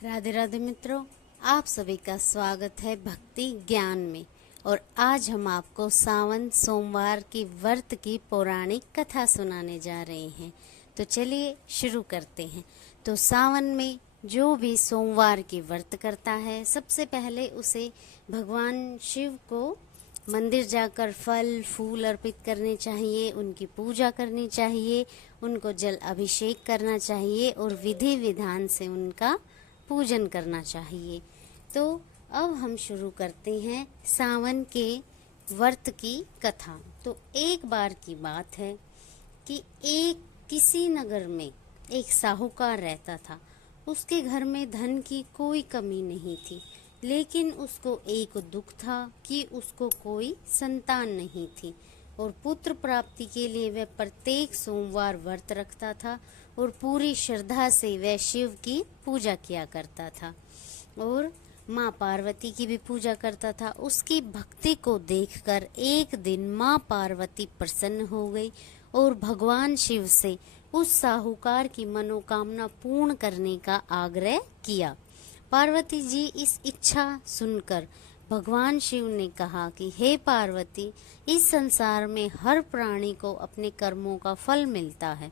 राधे राधे मित्रों, आप सभी का स्वागत है भक्ति ज्ञान में। और आज हम आपको सावन सोमवार की व्रत की पौराणिक कथा सुनाने जा रहे हैं। तो चलिए शुरू करते हैं। तो सावन में जो भी सोमवार की व्रत करता है, सबसे पहले उसे भगवान शिव को मंदिर जाकर फल फूल अर्पित करने चाहिए, उनकी पूजा करनी चाहिए, उनको जल अभिषेक करना चाहिए और विधि विधान से उनका पूजन करना चाहिए। तो अब हम शुरू करते हैं सावन के व्रत की कथा। तो एक बार की बात है कि किसी नगर में एक साहूकार रहता था। उसके घर में धन की कोई कमी नहीं थी, लेकिन उसको एक दुख था कि उसको कोई संतान नहीं थी और पुत्र प्राप्ति के लिए वह प्रत्येक सोमवार व्रत रखता था और पूरी श्रद्धा से वह शिव की पूजा किया करता था और माँ पार्वती की भी पूजा करता था। उसकी भक्ति को देखकर एक दिन माँ पार्वती प्रसन्न हो गई और भगवान शिव से उस साहूकार की मनोकामना पूर्ण करने का आग्रह किया। पार्वती जी इस इच्छा सुनकर भगवान शिव ने कहा कि हे पार्वती, इस संसार में हर प्राणी को अपने कर्मों का फल मिलता है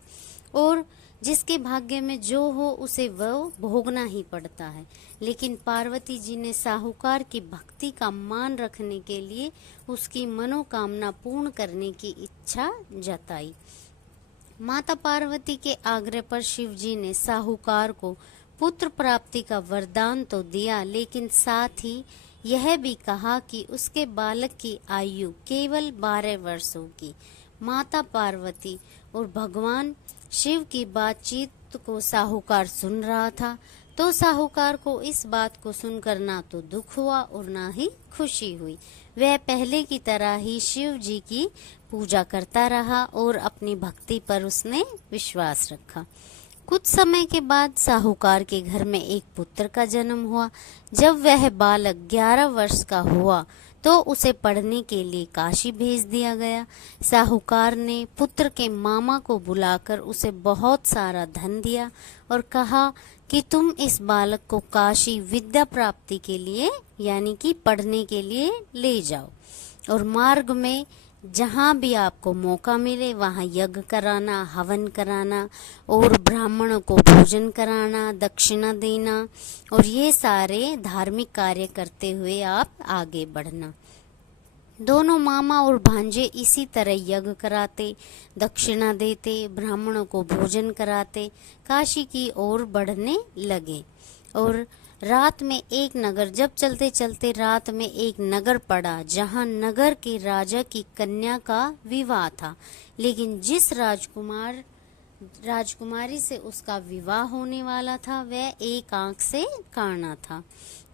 और जिसके भाग्य में जो हो उसे वह भोगना ही पड़ता है। लेकिन पार्वती जी ने साहूकार की भक्ति का मान रखने के लिए उसकी मनोकामना पूर्ण करने की इच्छा जताई। माता पार्वती के आग्रह पर शिव जी ने साहूकार को पुत्र प्राप्ति का वरदान तो दिया, लेकिन साथ ही यह भी कहा कि उसके बालक की आयु केवल 12 वर्ष होगी। माता पार्वती और भगवान शिव की बातचीत को साहूकार सुन रहा था, तो साहूकार को इस बात को सुनकर ना तो दुख हुआ और ना ही खुशी हुई। वह पहले की तरह ही शिव जी की पूजा करता रहा और अपनी भक्ति पर उसने विश्वास रखा। कुछ समय के बाद साहूकार के घर में एक पुत्र का जन्म हुआ। जब वह बालक 11 वर्ष का हुआ तो उसे पढ़ने के लिए काशी भेज दिया गया। साहूकार ने पुत्र के मामा को बुलाकर उसे बहुत सारा धन दिया और कहा कि तुम इस बालक को काशी विद्या प्राप्ति के लिए यानी कि पढ़ने के लिए ले जाओ और मार्ग में जहाँ भी आपको मौका मिले वहाँ यज्ञ कराना, हवन कराना और ब्राह्मणों को भोजन कराना, दक्षिणा देना और ये सारे धार्मिक कार्य करते हुए आप आगे बढ़ना। दोनों मामा और भांजे इसी तरह यज्ञ कराते, दक्षिणा देते, ब्राह्मणों को भोजन कराते काशी की ओर बढ़ने लगे। और रात में एक नगर, जब चलते चलते रात में एक नगर पड़ा जहां नगर के राजा की कन्या का विवाह था, लेकिन जिस राजकुमारी से उसका विवाह होने वाला था वह एक आंख से काना था।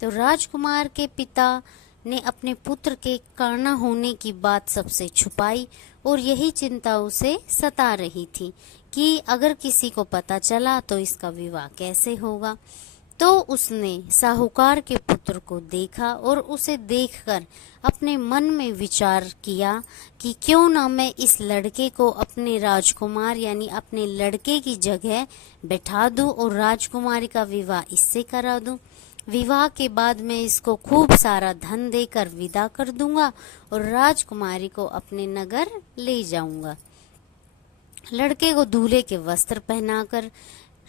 तो राजकुमार के पिता ने अपने पुत्र के काना होने की बात सबसे छुपाई और यही चिंता उसे सता रही थी कि अगर किसी को पता चला तो इसका विवाह कैसे होगा। तो उसने साहूकार के पुत्र को देखा और उसे देखकर अपने मन में विचार किया कि क्यों ना मैं इस लड़के को अपने राजकुमार यानी अपने लड़के की जगह बैठा दूं और राजकुमारी का विवाह इससे करा दूं। विवाह के बाद मैं इसको खूब सारा धन देकर विदा कर दूंगा और राजकुमारी को अपने नगर ले जाऊंगा। लड़के को दूल्हे के वस्त्र पहनाकर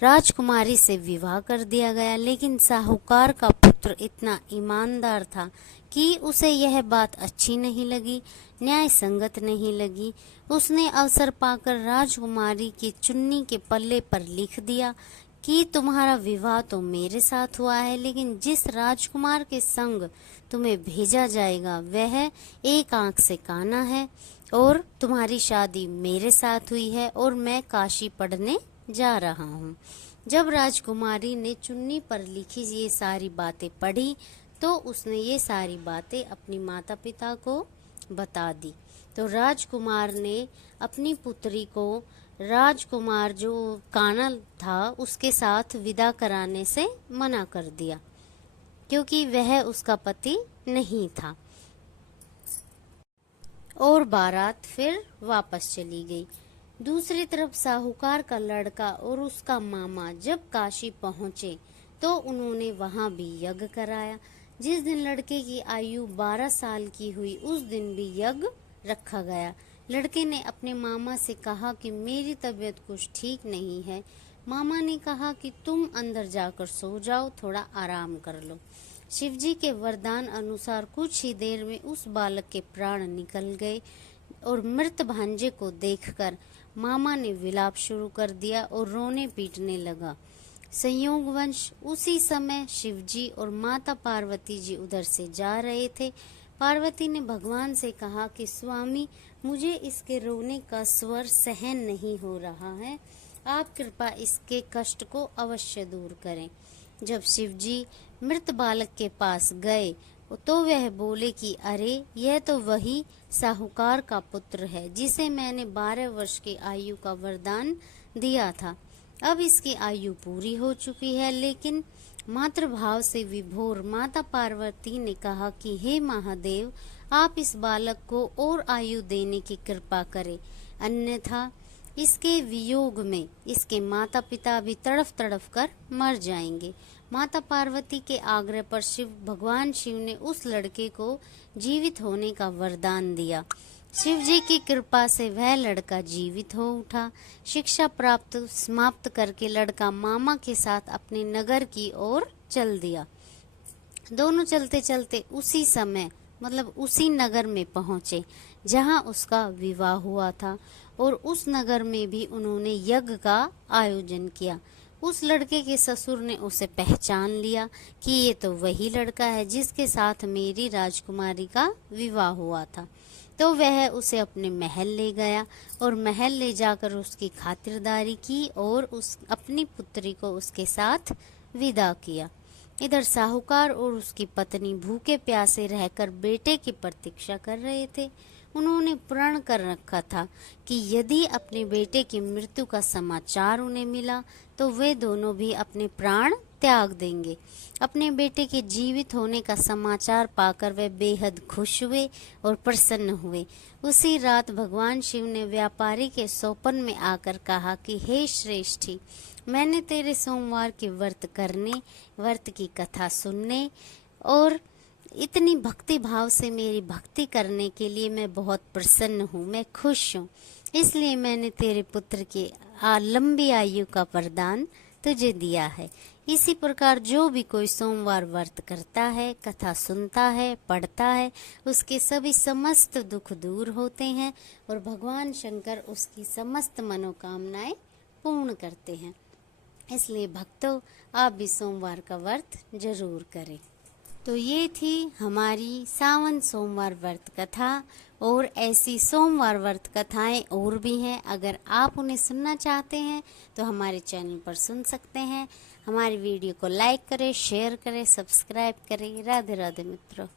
राजकुमारी से विवाह कर दिया गया, लेकिन साहूकार का पुत्र इतना ईमानदार था कि उसे यह बात अच्छी नहीं लगी, न्याय संगत नहीं लगी। उसने अवसर पाकर राजकुमारी की चुन्नी के पल्ले पर लिख दिया कि तुम्हारा विवाह तो मेरे साथ हुआ है, लेकिन जिस राजकुमार के संग तुम्हें भेजा जाएगा वह एक आंख से काना है और तुम्हारी शादी मेरे साथ हुई है और मैं काशी पढ़ने जा रहा हूँ। जब राजकुमारी ने चुन्नी पर लिखी ये सारी बातें पढ़ी तो उसने ये सारी बातें अपनी माता पिता को बता दी। तो राजकुमार ने अपनी पुत्री को राजकुमार जो काना था उसके साथ विदा कराने से मना कर दिया, क्योंकि वह उसका पति नहीं था। और बारात फिर वापस चली गई। दूसरी तरफ साहूकार का लड़का और उसका मामा जब काशी पहुंचे तो उन्होंने वहाँ भी यज्ञ कराया। जिस दिन लड़के की आयु 12 साल की हुई उस दिन भी यज्ञ रखा गया। लड़के ने अपने मामा से कहा कि मेरी तबीयत कुछ ठीक नहीं है। मामा ने कहा कि तुम अंदर जाकर सो जाओ, थोड़ा आराम कर लो। शिवजी के वरदान अनुसार कुछ ही देर में उस बालक के प्राण निकल गए और मृत भांजे को देखकर मामा ने विलाप शुरू कर दिया और रोने पीटने लगा। संयोगवश उसी समय शिवजी और माता पार्वती जी उधर से जा रहे थे। पार्वती ने भगवान से कहा कि स्वामी, मुझे इसके रोने का स्वर सहन नहीं हो रहा है, आप कृपा इसके कष्ट को अवश्य दूर करें। जब शिवजी मृत बालक के पास गए तो वह बोले कि अरे, यह तो वही साहूकार का पुत्र है जिसे मैंने 12 वर्ष की आयु का वरदान दिया था। अब इसकी आयु पूरी हो चुकी है। लेकिन मातृभाव से विभोर माता पार्वती ने कहा कि हे महादेव, आप इस बालक को और आयु देने की कृपा करें, अन्यथा इसके वियोग में इसके माता पिता भी तड़फ तड़फ कर मर जाएंगे। माता पार्वती के आग्रह पर भगवान शिव ने उस लड़के को जीवित होने का वरदान दिया। शिव जी की कृपा से वह लड़का जीवित हो उठा। शिक्षा प्राप्त समाप्त करके लड़का मामा के साथ अपने नगर की ओर चल दिया। दोनों चलते चलते उसी समय मतलब उसी नगर में पहुंचे जहां उसका विवाह हुआ था, और उस नगर में भी उन्होंने यज्ञ का आयोजन किया। उस लड़के के ससुर ने उसे पहचान लिया कि ये तो वही लड़का है जिसके साथ मेरी राजकुमारी का विवाह हुआ था। तो वह उसे अपने महल ले गया और महल ले जाकर उसकी खातिरदारी की और उस अपनी पुत्री को उसके साथ विदा किया। इधर साहूकार और उसकी पत्नी भूखे प्यासे रहकर बेटे की प्रतीक्षा कर रहे थे। उन्होंने प्रण कर रखा था कि यदि अपने बेटे की मृत्यु का समाचार उन्हें मिला तो वे दोनों भी अपने प्राण त्याग देंगे। अपने बेटे के जीवित होने का समाचार पाकर वे बेहद खुश हुए और प्रसन्न हुए। उसी रात भगवान शिव ने व्यापारी के सोपन में आकर कहा कि हे श्रेष्ठी, मैंने तेरे सोमवार के व्रत करने, व्रत की कथा सुनने और इतनी भक्ति भाव से मेरी भक्ति करने के लिए मैं बहुत प्रसन्न हूँ, मैं खुश हूँ। इसलिए मैंने तेरे पुत्र की लंबी आयु का वरदान तुझे दिया है। इसी प्रकार जो भी कोई सोमवार व्रत करता है, कथा सुनता है, पढ़ता है, उसके सभी समस्त दुख दूर होते हैं और भगवान शंकर उसकी समस्त मनोकामनाएं पूर्ण करते हैं। इसलिए भक्तों, आप भी सोमवार का व्रत जरूर करें। तो ये थी हमारी सावन सोमवार व्रत कथा, और ऐसी सोमवार व्रत कथाएं और भी हैं। अगर आप उन्हें सुनना चाहते हैं तो हमारे चैनल पर सुन सकते हैं। हमारी वीडियो को लाइक करें, शेयर करें, सब्सक्राइब करें। राधे राधे मित्रों।